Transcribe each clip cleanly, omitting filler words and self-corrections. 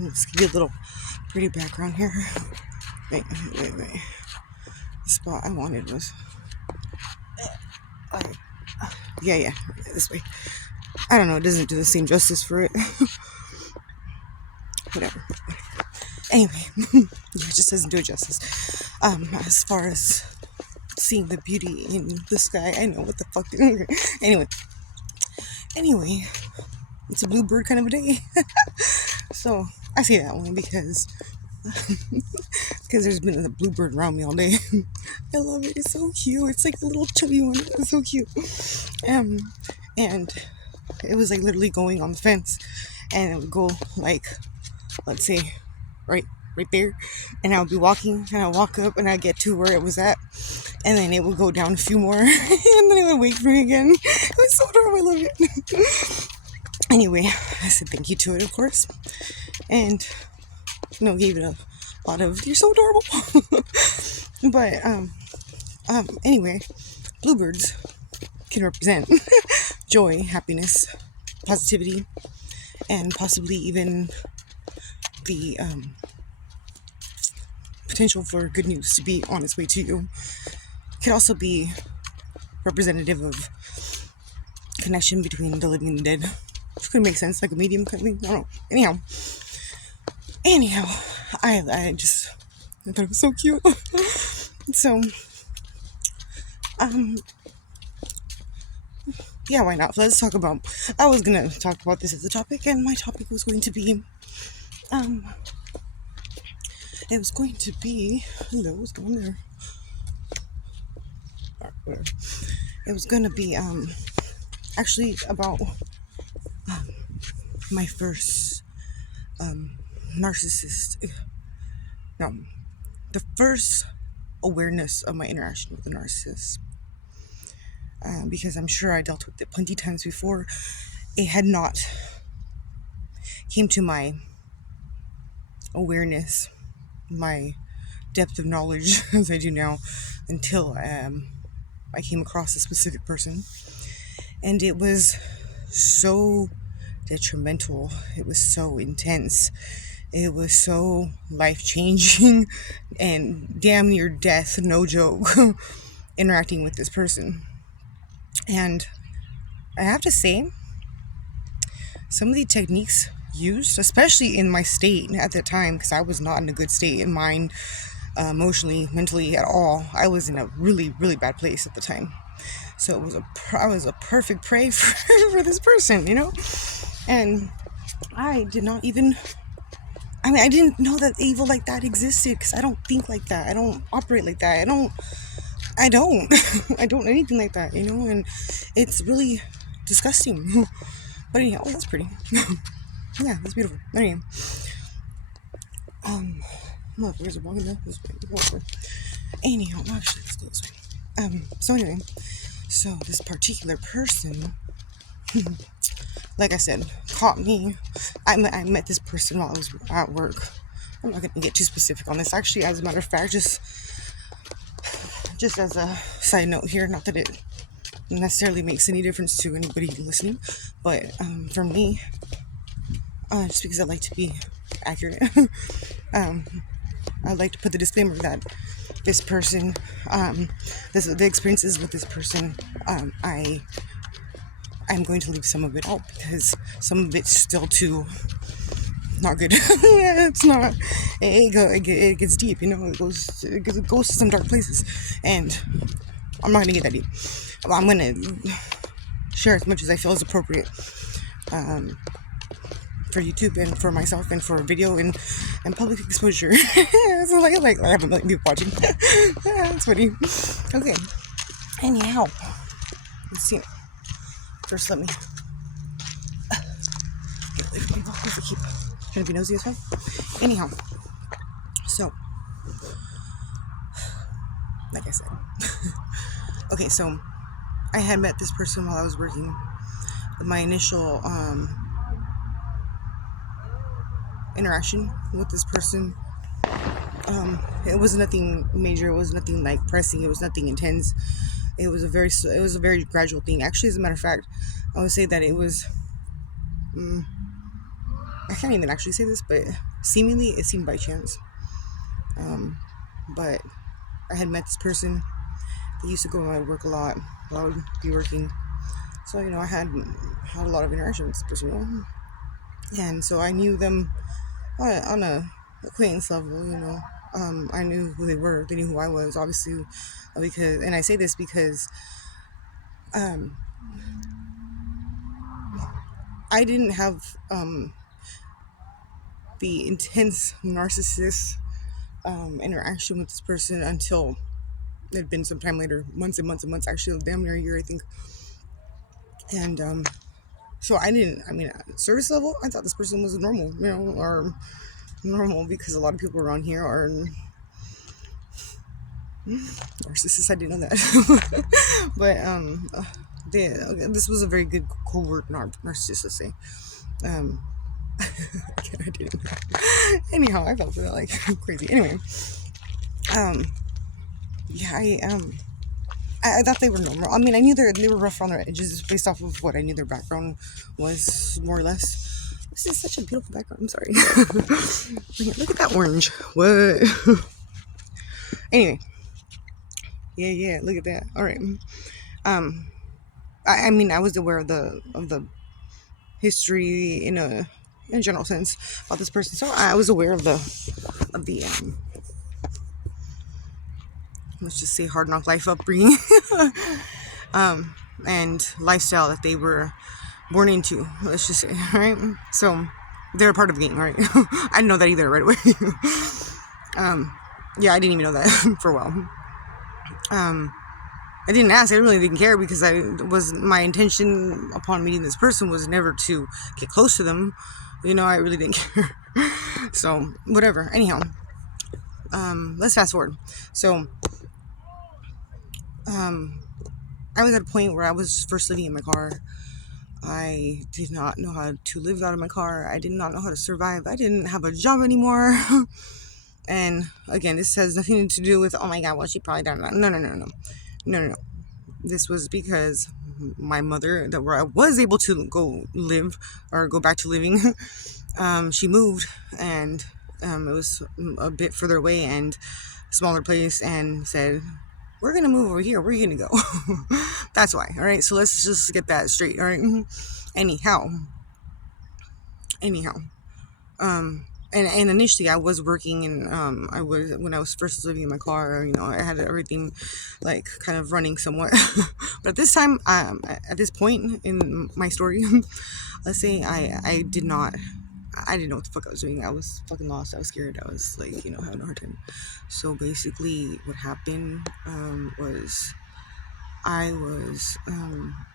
Let's give you a little pretty background here. Wait. The spot I wanted was... yeah, this way. I don't know, it doesn't do the same justice for it. Whatever. Anyway, it just doesn't do it justice. As far as seeing the beauty in the sky, I know what the fuck. Anyway, it's a bluebird kind of a day. So I say that one because there's been a bluebird around me all day. I love it. It's so cute. It's like a little chubby one. It's so cute. And it was like literally going on the fence, and it would go like, let's say, right there, and I would be walking, and I'd walk up, and I'd get to where it was at, and then it would go down a few more, and then it would wait for me again. It was so adorable. I love it. Anyway, I said thank you to it, of course, and gave it a lot of "you're so adorable." But anyway, bluebirds can represent joy, happiness, positivity, and possibly even the potential for good news to be on its way to you. It could also be representative of connection between the living and the dead, which could make sense, like a medium kind of thing. I don't know. Anyhow, I thought it was so cute. So, yeah, why not? Let's talk about... I was going to talk about this as a topic, and my topic was going to be... it was going to be... Hello, what's going there? Alright, whatever. It was going to be, actually about my first narcissist... No, the first awareness of my interaction with a narcissist. Because I'm sure I dealt with it plenty times before. It had not came to my awareness, my depth of knowledge as I do now, until I came across a specific person. And it was so detrimental. It was so intense. It was so life-changing and damn near death, no joke, interacting with this person. And I have to say, some of the techniques used, especially in my state at the time, because I was not in a good state in mind, emotionally, mentally at all. I was in a really, really bad place at the time. So I was a perfect prey for this person, And I did not even... I didn't know that evil like that existed, because I don't think like that. I don't operate like that. I don't I don't anything like that, and it's really disgusting. But anyhow, that's pretty. Yeah, that's beautiful. Anyway, motherfuckers are walking down this way. Anyhow, actually, let's go this way. So anyway, so this particular person, like I said, caught me. I met this person while I was at work. I'm not gonna get too specific on this. Actually, as a matter of fact, just as a side note here, not that it necessarily makes any difference to anybody listening, but for me, just because I like to be accurate, I'd like to put the disclaimer that this person, the experiences with this person, I'm going to leave some of it out, because some of it's still too not good. Yeah, it's not. It gets deep, It goes to some dark places, and I'm not gonna get that deep. I'm gonna share as much as I feel is appropriate for YouTube and for myself and for video and public exposure. So I have a million people watching. Yeah, that's funny. Okay. Anyhow, let's see. First, let me get away from people because I keep trying to be nosy as well. Anyhow, so like I said, okay, so I had met this person while I was working. My initial interaction with this person, it was nothing major. It was nothing like pressing. It was nothing intense. It was a very gradual thing. Actually, as a matter of fact, I would say that it was I can't even actually say this, but seemingly it seemed by chance. But I had met this person. They used to go to my work a lot while I would be working. So, I had a lot of interaction with this person, And so I knew them on a acquaintance level, I knew who they were. They knew who I was, obviously, because, and I say this because um, I didn't have the intense narcissist interaction with this person until it had been some time later, months and months and months, actually, damn near a year, I think. And so I didn't, at service level, I thought this person was normal, or normal, because a lot of people around here are narcissists. I didn't know that. But this was a very good covert narcissist, let's say. Um, I didn't. Anyhow, I felt like crazy. Anyway, um, yeah, I thought they were normal. I knew they were rough on their edges based off of what I knew their background was, more or less. This is such a beautiful background. I'm sorry. Look at that orange. What? Anyway, yeah. Look at that. All right. I was aware of the history in a general sense about this person, so I was aware of the let's just say hard knock life upbringing, and lifestyle that they were born into. Let's just say, right? So they're a part of the gang, right? I didn't know that either right away. Yeah, I didn't even know that for a while. I didn't ask. I really didn't care, because my intention upon meeting this person was never to get close to them. I really didn't care. So whatever. Anyhow, let's fast forward. So I was at a point where I was first living in my car. I did not know how to live out of my car. I did not know how to survive. I didn't have a job anymore. And again, this has nothing to do with, oh my God, well, she probably done that. No. This was because my mother, where I was able to go live or go back to living, she moved, and it was a bit further away and a smaller place, and said, we're going to move over here. Where are you going to go? That's why. All right. So let's just get that straight. All right. Anyhow. And initially I was working, and when I was first living in my car, I had everything like kind of running somewhat. But at this time, at this point in my story, let's say I didn't know what the fuck I was doing. I was fucking lost. I was scared. I was like, having a hard time. So basically what happened was I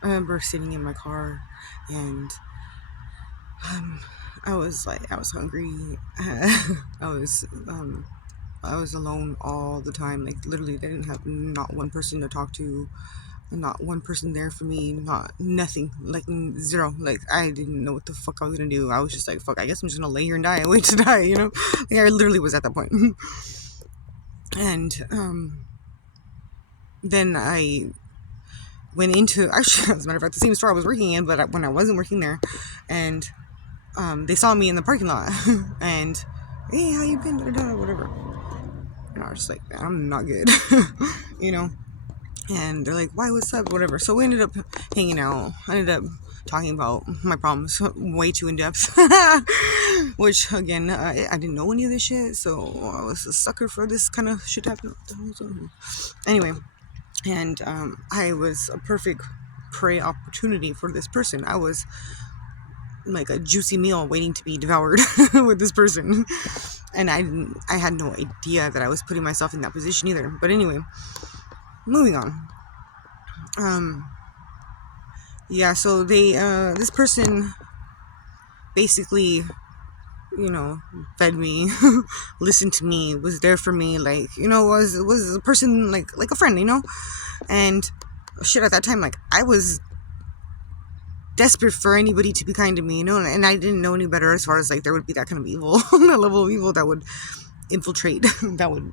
remember sitting in my car, and I was hungry. I was alone all the time. Like, literally, I didn't have not one person to talk to, not one person there for me, not nothing, like zero. Like, I didn't know what the fuck I was gonna do. I was just like, fuck, I guess I'm just gonna lay here and die and wait to die, Like, I literally was at that point. And then I went into, actually, as a matter of fact, the same store I was working in, but when I wasn't working there, and they saw me in the parking lot, and, hey, how you been, whatever. And I was just like, I'm not good. And they're like, why, what's up, whatever. So we ended up hanging out. I ended up talking about my problems way too in depth. Which, again, I didn't know any of this shit, so I was a sucker for this kind of shit happening. Anyway, and I was a perfect prey opportunity for this person. I was like a juicy meal waiting to be devoured with this person. And I had no idea that I was putting myself in that position either. But anyway, moving on. Yeah, so this person basically, fed me, listened to me, was there for me, like, was a person like a friend, and shit, at that time, like, I was desperate for anybody to be kind to me, and I didn't know any better as far as, like, there would be that kind of evil, that level of evil that would infiltrate, that would,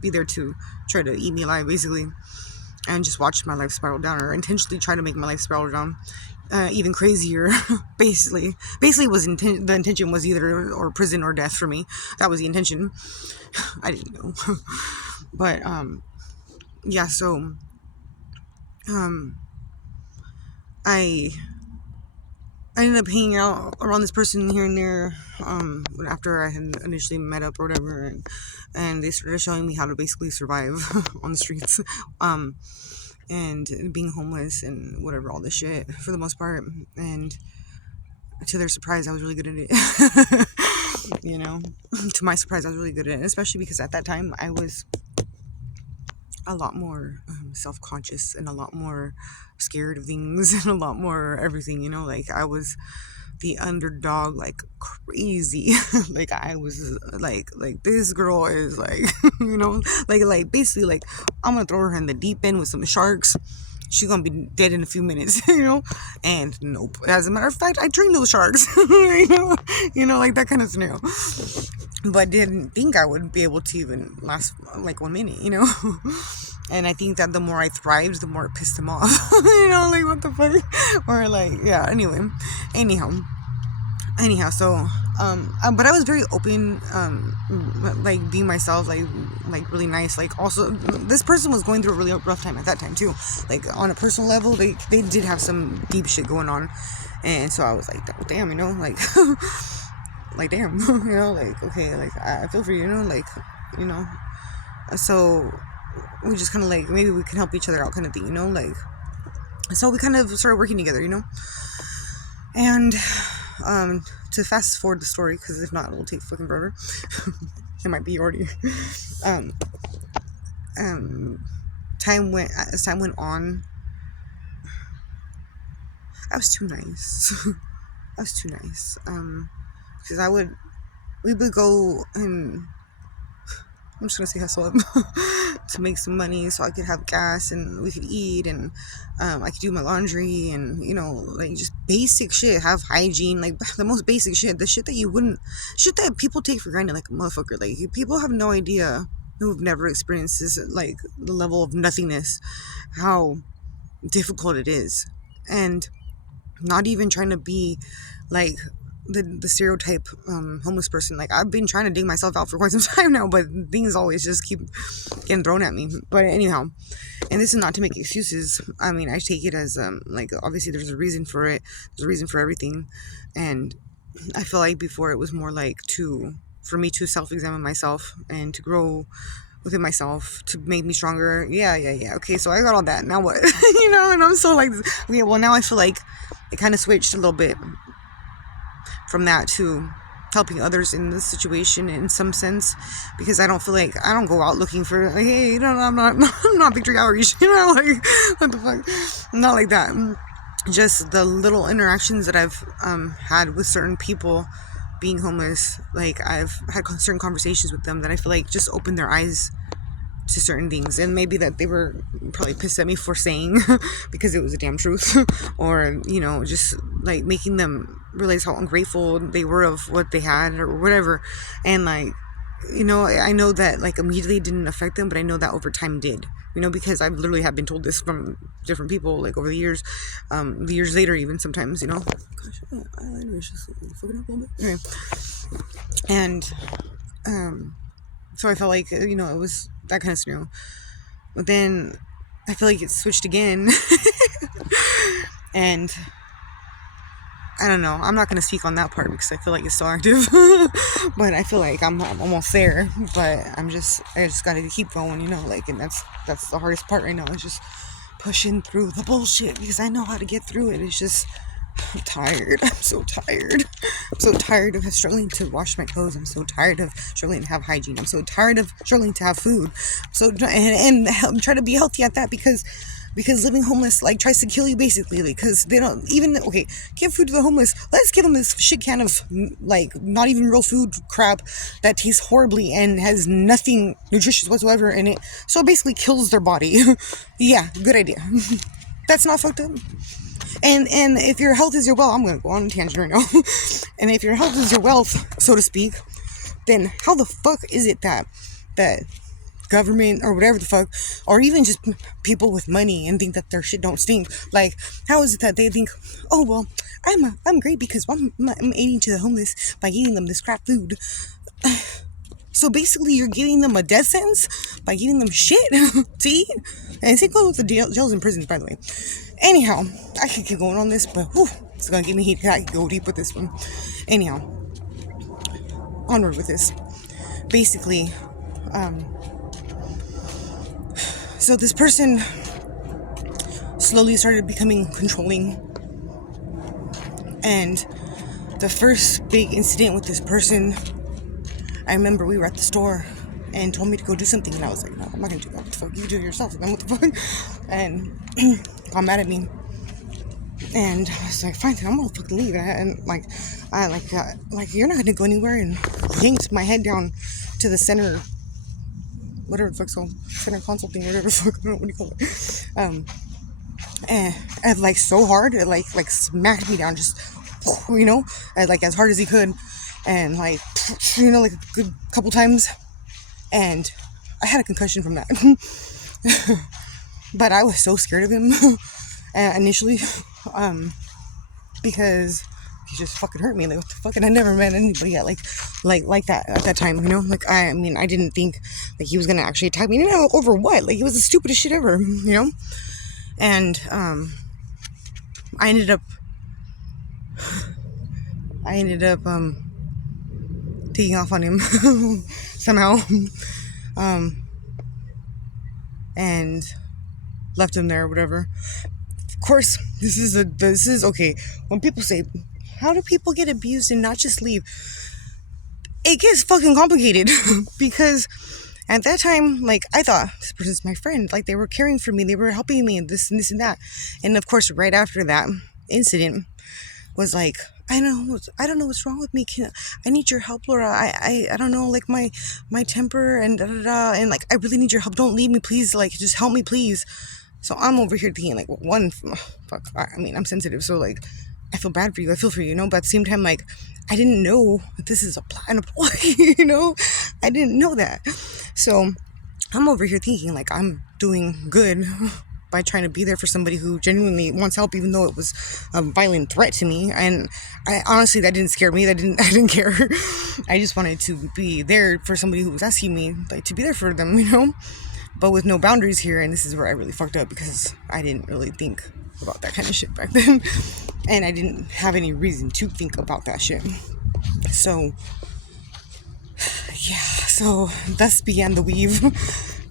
be there to try to eat me alive, basically, and just watch my life spiral down, or intentionally try to make my life spiral down. even crazier. basically was the intention was either or prison or death for me. That was the intention. I didn't know. But yeah, so I ended up hanging out around this person here and there, after I had initially met up or whatever, and they started showing me how to basically survive on the streets, and being homeless and whatever, all this shit for the most part. And to their surprise, I was really good at it. You know, to my surprise, I was really good at it, especially because at that time I was a lot more self-conscious and a lot more scared of things and a lot more everything, you know, like I was the underdog like crazy. Like I was like this girl is like you know, like basically like I'm gonna throw her in the deep end with some sharks, she's gonna be dead in a few minutes. You know. And nope, as a matter of fact, I trained those sharks. You know, like that kind of scenario. But didn't think I would be able to even last like 1 minute, you know. And I think that the more I thrived, the more it pissed him off. You know, like what the fuck. Or like, yeah, anyhow, so but I was very open, like being myself, like really nice. Like also, this person was going through a really rough time at that time too. Like on a personal level, they did have some deep shit going on. And so I was like, damn, you know, like like damn, you know, like okay, like I feel for you, you know, like, you know. So we just kind of like, maybe we can help each other out kind of thing, you know, like. So we kind of started working together, you know. And to fast forward the story, because if not, it will take fucking forever. It might be already. As time went on, I was too nice. I was too nice. Because we would go and, I'm just gonna say hustle up to make some money so I could have gas and we could eat, and I could do my laundry, and you know, like just basic shit, have hygiene, like the most basic shit, the shit that people take for granted, like a motherfucker. Like people have no idea, who've never experienced this, like the level of nothingness, how difficult it is. And not even trying to be like the stereotype homeless person. Like I've been trying to dig myself out for quite some time now, but things always just keep getting thrown at me. But anyhow, and this is not to make excuses. I mean, I take it as like obviously there's a reason for it. There's a reason for everything. And I feel like before it was more like for me to self-examine myself and to grow within myself to make me stronger. Yeah. Okay, so I got all that. Now what? You know, and I'm so like, yeah, well now I feel like it kind of switched a little bit from that to helping others in this situation in some sense, because I don't feel like I don't go out looking for like, hey, you know, I'm not Victory Outreach, you know, like what the fuck, not like that. Just the little interactions that I've had with certain people being homeless, like I've had certain conversations with them that I feel like just opened their eyes to certain things, and maybe that they were probably pissed at me for saying because it was a damn truth, or you know, just like making them realize how ungrateful they were of what they had or whatever. And like, you know, I know that like immediately didn't affect them, but I know that over time did, you know, because I literally have been told this from different people like over the years later even sometimes, you know. Gosh, eyeliner is just fucking up a little bit. Okay. And so I felt like, you know, it was that kind of scenario. But then I feel like it switched again. And I don't know, I'm not going to speak on that part because I feel like it's still active. But I feel like I'm almost there. But I just got to keep going, you know, like, and that's the hardest part right now, is just pushing through the bullshit, because I know how to get through it. It's just, I'm tired. I'm so tired. I'm so tired of struggling to wash my clothes. I'm so tired of struggling to have hygiene. I'm so tired of struggling to have food. So and I'm trying to be healthy at that, because living homeless like tries to kill you basically, because they don't even, okay, give food to the homeless, let's give them this shit can of like not even real food crap that tastes horribly and has nothing nutritious whatsoever in it, so it basically kills their body. Yeah, good idea. That's not fucked up. And if your health is your wealth, I'm going to go on a tangent right now. And if your health is your wealth, so to speak, then how the fuck is it that government or whatever the fuck, or even just people with money and think that their shit don't stink. Like, how is it that they think, oh well, I'm great because I'm aiding to the homeless by giving them this crap food. So basically, you're giving them a death sentence by giving them shit to eat. And same goes with the jails and prisons, by the way. Anyhow, I could keep going on this, but whew, it's gonna give me heat. I could go deep with this one. Anyhow, onward with this. Basically, so this person slowly started becoming controlling. And the first big incident with this person, I remember we were at the store and told me to go do something, and I was like, no, I'm not gonna do that. What the fuck? You do it yourself. And then what the fuck? And got mad at me. And I was like, fine, I'm gonna fucking leave. And like you're not gonna go anywhere. And yanked my head down to the center, whatever the fuck's called, center console thing, whatever the fuck, I don't know what you call it. And like so hard, it like smacked me down, just, you know, like as hard as he could, and like, you know, like a good couple times, and I had a concussion from that. But I was so scared of him initially, because he just fucking hurt me. Like, what the fuck? And I never met anybody yet like that at that time, you know. Like, I mean, I didn't think like he was gonna actually attack me. You know, over what? Like, it was the stupidest shit ever, you know. And I ended up taking off on him somehow, and left him there or whatever. Of course, this is okay. When people say, how do people get abused and not just leave? It gets fucking complicated because at that time, like, I thought this person's my friend. Like, they were caring for me, they were helping me, and this and that. And of course, right after that incident was like, I don't know what's wrong with me. I need your help, Laura. I don't know, like my temper and da da da, and like I really need your help. Don't leave me, please. Like, just help me, please. So I'm over here thinking, like, one, fuck. I mean, I'm sensitive, so like, I feel bad for you. I feel for you, you know. But at the same time, like, I didn't know that this is a plan, you know. I didn't know that. So I'm over here thinking like I'm doing good by trying to be there for somebody who genuinely wants help, even though it was a violent threat to me. And I honestly, that didn't scare me. I didn't care. I just wanted to be there for somebody who was asking me, like, to be there for them, you know, but with no boundaries here. And this is where I really fucked up, because I didn't really think about that kind of shit back then. And I didn't have any reason to think about that shit. So yeah, so thus began the weave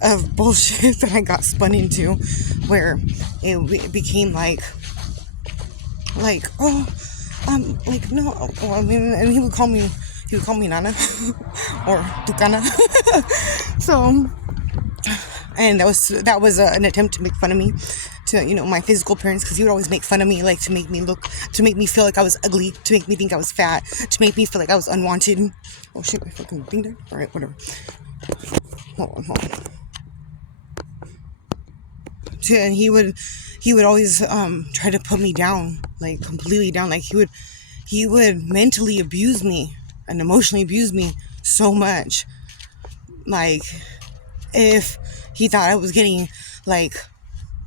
of bullshit that I got spun into, where it became like, oh, like, no, well, I mean, and he would call me Nana, or Tucana. So, and that was an attempt to make fun of me, to, you know, my physical appearance, because he would always make fun of me, like, to make me feel like I was ugly, to make me think I was fat, to make me feel like I was unwanted. Oh shit, my fucking thing there. All right, whatever. Hold on. And he would always try to put me down, like completely down. Like, he would mentally abuse me and emotionally abuse me so much. Like, if he thought I was getting like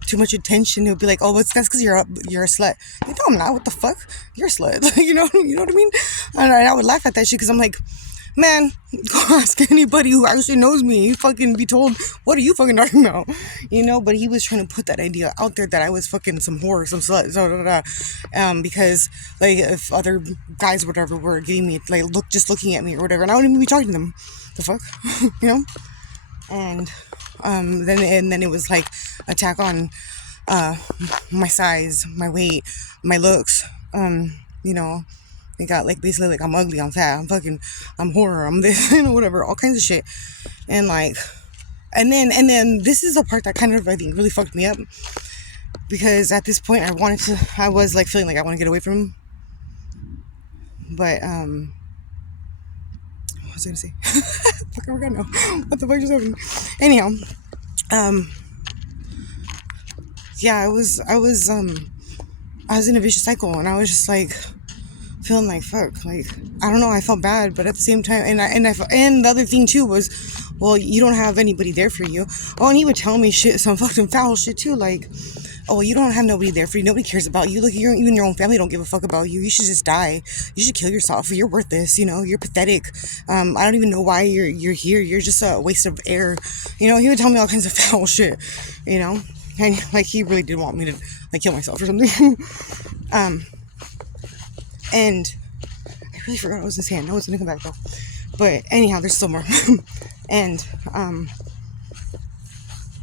too much attention, he'll be like, oh, that's because you're a slut. Like, no, I'm not. What the fuck? You're a slut. you know what I mean? And I would laugh at that shit, because I'm like, man, go ask anybody who actually knows me. You fucking be told, what are you fucking talking about? You know, but he was trying to put that idea out there that I was fucking some whore, some slut, because, like, if other guys or whatever were giving me, like, looking at me or whatever, and I wouldn't even be talking to them. The fuck? You know? And then it was like attack on my size, my weight, my looks. You know, they got like basically like I'm ugly, I'm fat, I'm horror, I'm this, you know, whatever, all kinds of shit. And like, and then this is the part that kind of, I think, really fucked me up, because at this point I was like feeling like I want to get away from him. But what was I gonna say? Fuck, I forgot now. What the fuck just happened? Anyhow, yeah, I was in a vicious cycle, and I was just like feeling like fuck, like, I don't know, I felt bad, but at the same time, and the other thing too was well, you don't have anybody there for you. Oh, and he would tell me shit, some fucking foul shit too, like, oh, well, you don't have nobody there for you. Nobody cares about you. Look, even your own family don't give a fuck about you. You should just die. You should kill yourself. You're worthless. You're pathetic. I don't even know why you're here. You're just a waste of air. He would tell me all kinds of foul shit. And like he really did want me to like kill myself or something. And I really forgot what I was gonna say. I know it's gonna come back though. But anyhow, there's still more. And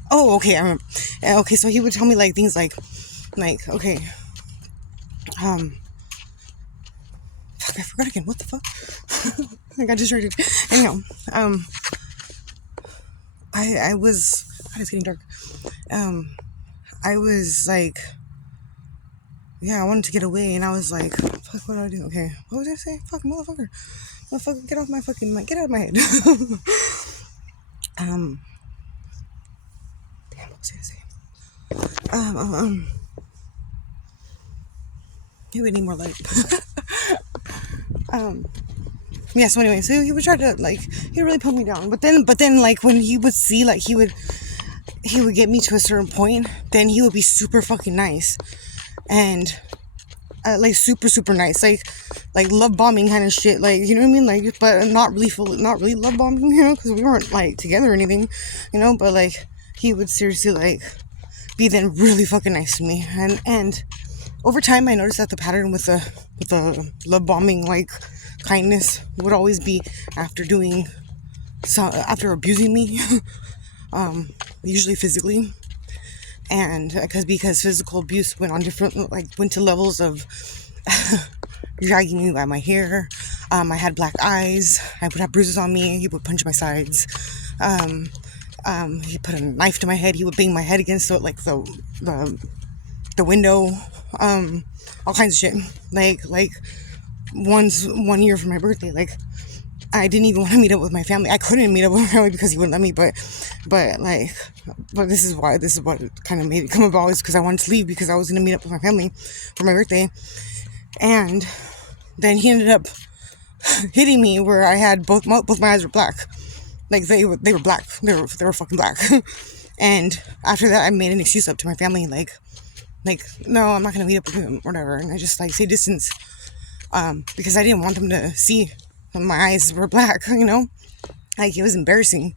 oh, okay, I remember. Okay, so he would tell me like things like, okay, fuck, I forgot again. What the fuck? I got distracted. Anyhow, I was. God, it's getting dark. I was like, yeah, I wanted to get away, and I was like, fuck, what do I do? Okay, what was I say? Fuck, motherfucker, get off my fucking, get out of my head. Damn, what was I saying? He would need more light. Yeah, so anyway, so he would try to, like, he really put me down, but then, like, when he would see, like, he would get me to a certain point, then he would be super fucking nice, and, like, super, super nice, like, love bombing kind of shit, like, you know what I mean, like, but not really love bombing, because we weren't, like, together or anything, but, like, he would seriously, like, be then really fucking nice to me, and over time, I noticed that the pattern with the love bombing, like, kindness would always be after abusing me, usually physically, and because physical abuse went to levels of dragging me by my hair. I had black eyes. I would have bruises on me. He would punch my sides. He put a knife to my head. He would bang my head against the window. All kinds of shit. Like one year for my birthday, like, I didn't even want to meet up with my family. I couldn't meet up with my family because he wouldn't let me, but this is what kind of made it come about, is because I wanted to leave because I was going to meet up with my family for my birthday. And then he ended up hitting me where I had both my eyes were black. Like, they were black. They were fucking black. And after that, I made an excuse up to my family, like, no, I'm not going to meet up with him, or whatever. And I just, like, stay distance, because I didn't want them to see my eyes were black, Like, it was embarrassing.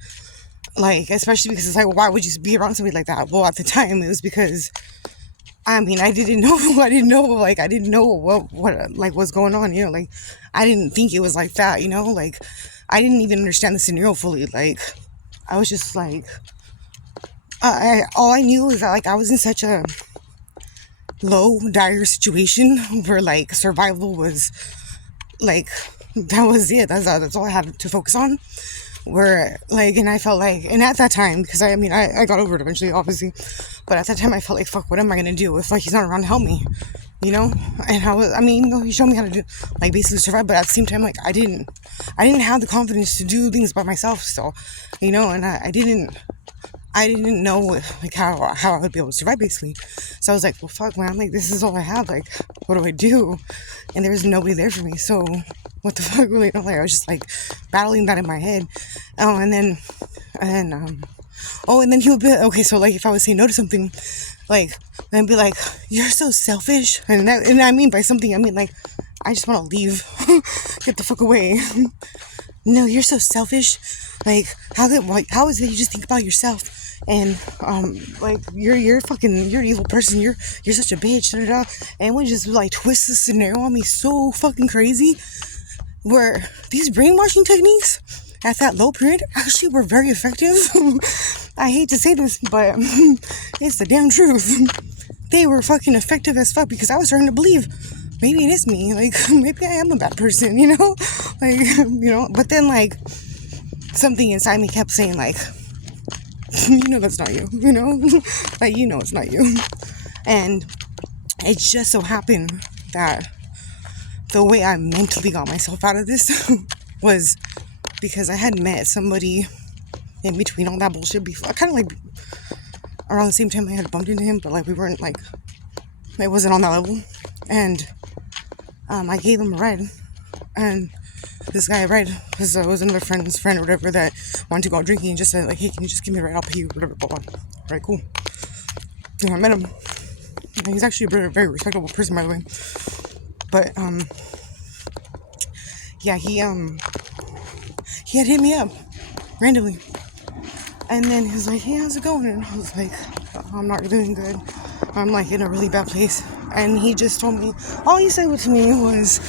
Like, especially because it's like, well, why would you be around somebody like that? Well, at the time, it was because, I didn't know, like, I didn't know what, like, was going on, like, I didn't think it was like that, like, I didn't even understand the scenario fully, like, I was just, like, all I knew is that, like, I was in such a low, dire situation where, like, survival was, like, that was it, that's all I had to focus on, where, like, and I felt like, and at that time, because I got over it eventually, obviously, but at that time I felt like, fuck, what am I gonna do if, like, he's not around to help me, and he showed me how to do, like, basically survive, but at the same time, like, I didn't have the confidence to do things by myself still, and I didn't know, like, how I would be able to survive, basically. So I was like, well, fuck, man, like, this is all I have, like, what do I do? And there was nobody there for me, so what the fuck, really? Like, I was just, like, battling that in my head. And then he would be, okay, so, like, if I would say no to something, like, then be like, you're so selfish, and I mean by something, like, I just want to leave, get the fuck away. No, you're so selfish. Like, how is it you just think about yourself? And, like, you're an evil person. You're such a bitch. Da, da, da. And we just, like, twist the scenario on me so fucking crazy. Where these brainwashing techniques at that low period actually were very effective. I hate to say this, but it's the damn truth. They were fucking effective as fuck, because I was starting to believe, maybe it is me, like, maybe I am a bad person, like, but then, like, something inside me kept saying, like, that's not you, like, it's not you. And it just so happened that the way I mentally got myself out of this was because I had met somebody in between all that bullshit before, kind of like around the same time I had bumped into him, but, like, we weren't, like, it wasn't on that level. And I gave him a ride, and this guy a ride, because I was another friend's friend or whatever that wanted to go out drinking, and just said like, hey, can you just give me a ride, I'll pay you, whatever, blah, blah. All right, cool. I met him. He's actually a very, very respectable person, by the way. But yeah, he had hit me up randomly, and then he was like, hey, how's it going? And I was like, I'm not doing good. I'm like in a really bad place. And he just told me, all he said to me was,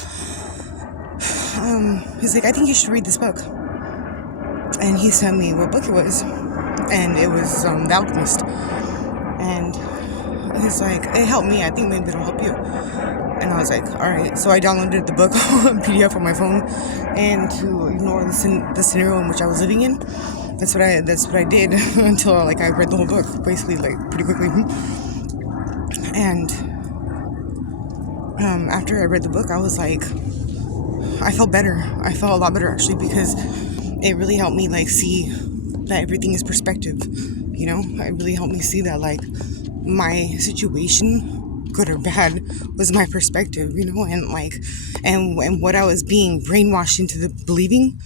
he's like, I think you should read this book. And he sent me what book it was, and it was The Alchemist. And he's like, it helped me, I think maybe it'll help you. And I was like, all right. So I downloaded the book PDF on my phone, and to ignore the scenario in which I was living in, that's what I did until like I read the whole book, basically, like pretty quickly. And after I read the book, I was like, I felt better. I felt a lot better, actually, because it really helped me like see that everything is perspective. You know, it really helped me see that like my situation, good or bad, was my perspective. You know, and like and what I was being brainwashed into believing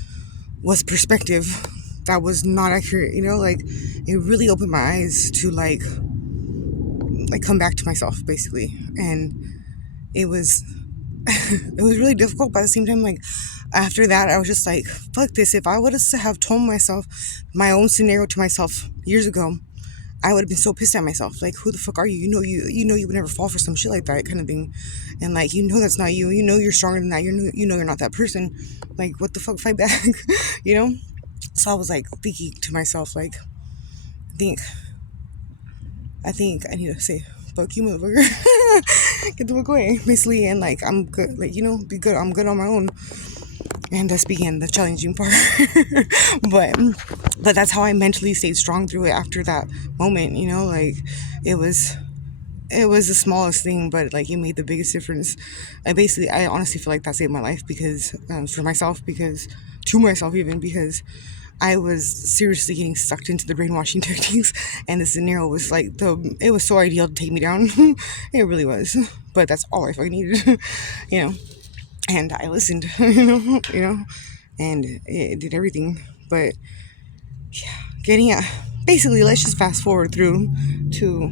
was perspective that was not accurate. You know, like it really opened my eyes to like come back to myself, basically. And it was it was really difficult, but at the same time, like after that, I was just like, fuck this. If I would have told myself my own scenario to myself years ago, I would have been so pissed at myself. Like, who the fuck are you? You know you would never fall for some shit like that, kind of thing. And like, you know that's not you. You know you're stronger than that. You know you're not that person. Like, what the fuck, fight back. You know. So I was like thinking to myself, like, I think I need to say, fuck you, motherfucker. Get the fuck away, basically. And like, I'm good, like, you know, be good. I'm good on my own. And thus began the challenging part. but that's how I mentally stayed strong through it after that moment, you know. Like it was the smallest thing, but like it made the biggest difference. I honestly feel like that saved my life, because to myself, even, because I was seriously getting sucked into the brainwashing techniques, and the scenario was like it was so ideal to take me down. It really was. But that's all I fucking needed. You know. And I listened, you know, and it did everything. But yeah, basically, let's just fast forward through to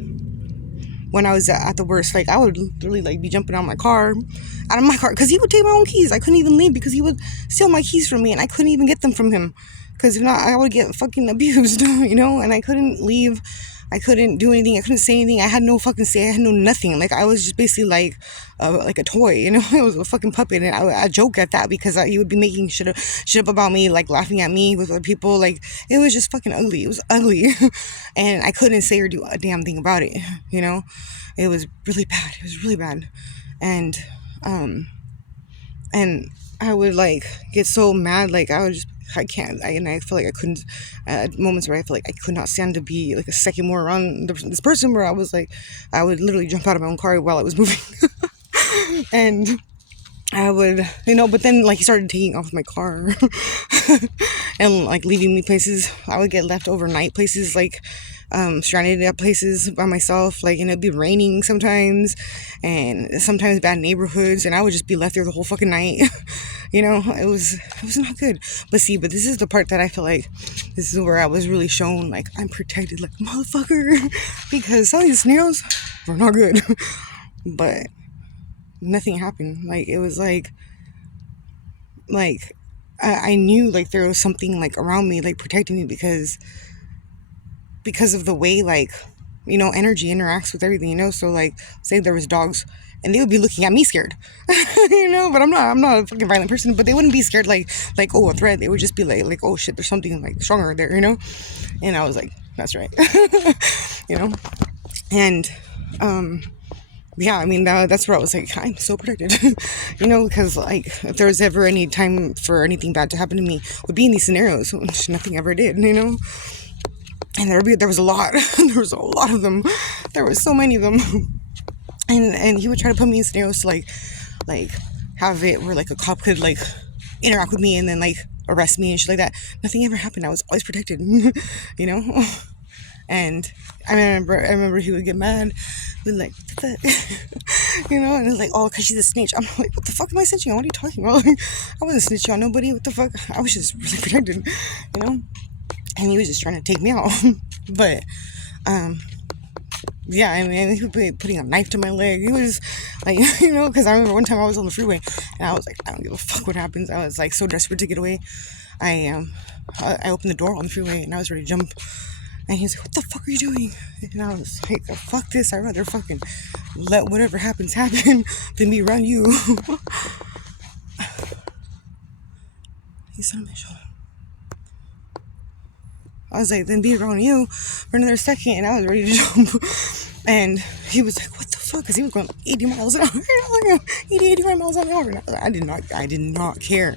when I was at the worst. Like, I would literally like be jumping out of my car, because he would take my own keys. I couldn't even leave because he would steal my keys from me, and I couldn't even get them from him, because if not, I would get fucking abused, you know. And I couldn't leave. I couldn't do anything. I couldn't say anything. I had no fucking say. I had no nothing. Like, I was just basically like a toy, you know. I was a fucking puppet, and I joke at that because he would be making shit up about me, like laughing at me with other people. Like, it was just fucking ugly. It was ugly, and I couldn't say or do a damn thing about it, you know. It was really bad. It was really bad, and I would like get so mad. Like, I feel like I couldn't, at moments where I feel like I could not stand to be like a second more around this person, where I was like, I would literally jump out of my own car while I was moving. And I would, you know, but then like he started taking off my car and like leaving me places. I would get left overnight places, like stranded at places by myself, like, and it'd be raining sometimes, and sometimes bad neighborhoods, and I would just be left there the whole fucking night. You know, it was not good. But this is the part that I feel like this is where I was really shown like I'm protected, like, motherfucker, because some of these scenarios were not good. But nothing happened. Like, it was like I knew like there was something like around me, like protecting me, because of the way, like, you know, energy interacts with everything, you know. So like, say there was dogs, and they would be looking at me scared, you know, but I'm not a fucking violent person, but they wouldn't be scared like oh, a threat. They would just be like, oh shit, there's something like stronger there, you know. And I was like, that's right. You know. And yeah, I mean, that's where I was like, I'm so protected. You know, because like if there was ever any time for anything bad to happen to me, would be in these scenarios, which nothing ever did, you know. And there was a lot. There was a lot of them. There was so many of them. And he would try to put me in scenarios to like have it where like a cop could like interact with me and then like arrest me and shit like that. Nothing ever happened. I was always protected. You know. And I remember he would get mad, be like, what the and it's like, oh, because she's a snitch. I'm like, what the fuck am I snitching on? What are you talking about? Like, I wasn't snitching on nobody. What the fuck? I was just really protected, you know? And he was just trying to take me out. But, yeah, I mean, he was putting a knife to my leg. He was like, because I remember one time I was on the freeway and I was like, I don't give a fuck what happens. I was like so desperate to get away. I opened the door on the freeway and I was ready to jump. And he's like, what the fuck are you doing? And I was like, fuck this. I'd rather fucking let whatever happens happen than be around you. He's on my shoulder. I was like, then be around you for another second. And I was ready to jump. And he was like, what the fuck? Because he was going like 80 miles an hour. 85 miles an hour. And I did not care.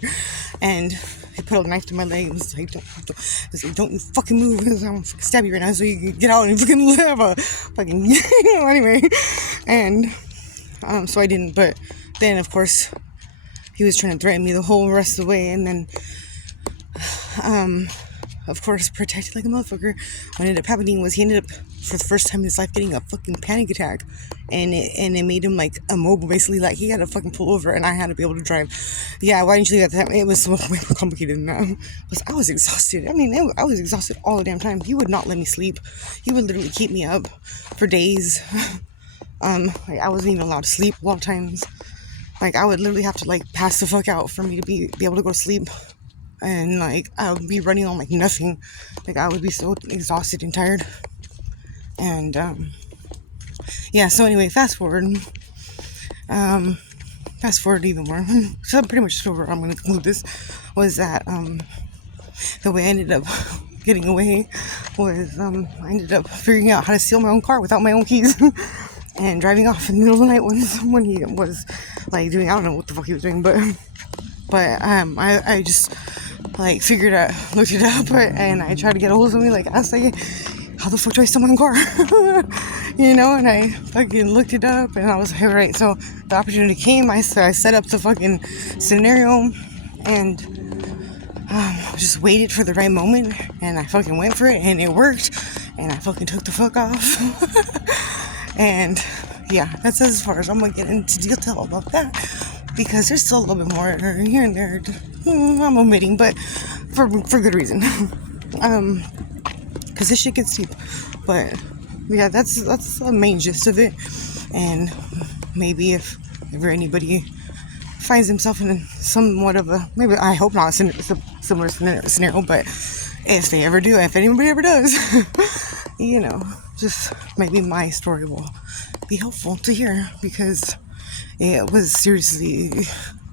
And he put a knife to my leg and was like, don't you fucking move, because I'm gonna stab you right now so you can get out and fucking live a fucking, anyway. And, so I didn't, but then, of course, he was trying to threaten me the whole rest of the way, and then, of course, protected like a motherfucker. What ended up happening was he ended up, for the first time in his life, getting a fucking panic attack, and it made him like immobile, basically. Like, he had to fucking pull over, and I had to be able to drive. Yeah, why didn't you leave at the time? It was way more complicated than that. Because I was exhausted. I mean, I was exhausted all the damn time. He would not let me sleep. He would literally keep me up for days. Like, I wasn't even allowed to sleep a lot of times. Like, I would literally have to like pass the fuck out for me to be able to go to sleep. And like, I would be running on like nothing. Like, I would be so exhausted and tired. And yeah, so anyway, fast forward even more. So I'm pretty much over. I'm going to conclude this. Was that the way I ended up getting away was I ended up figuring out how to steal my own car without my own keys. And driving off in the middle of the night when he was like doing, I don't know what the fuck he was doing, but I just like looked it up, and I tried to get a hold of somebody, like asked like, how the fuck do I steal my own car? And I fucking looked it up, and I was like, all right. So the opportunity came. I set up the fucking scenario, and just waited for the right moment, and I fucking went for it, and it worked, and I fucking took the fuck off. And yeah, that's as far as I'm gonna get into detail about that, because there's still a little bit more here and there I'm omitting, but for good reason. Because this shit gets deep. But yeah, that's the main gist of it. And maybe if ever anybody finds himself in somewhat of a, maybe, I hope not a similar scenario, but if they ever do, if anybody ever does, just maybe my story will be helpful to hear, because it was seriously,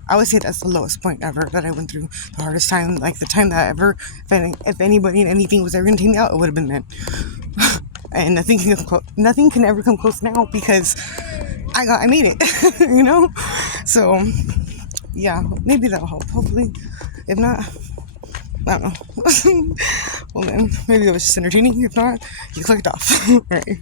I would say that's the lowest point ever that I went through, the hardest time, like the time that ever, if anybody and anything was ever going to take me out, it would have been then. And nothing can ever come close now, because I made it, So, yeah, maybe that'll help, hopefully. If not, I don't know. Well, then, maybe it was just entertaining. If not, you clicked off. Right.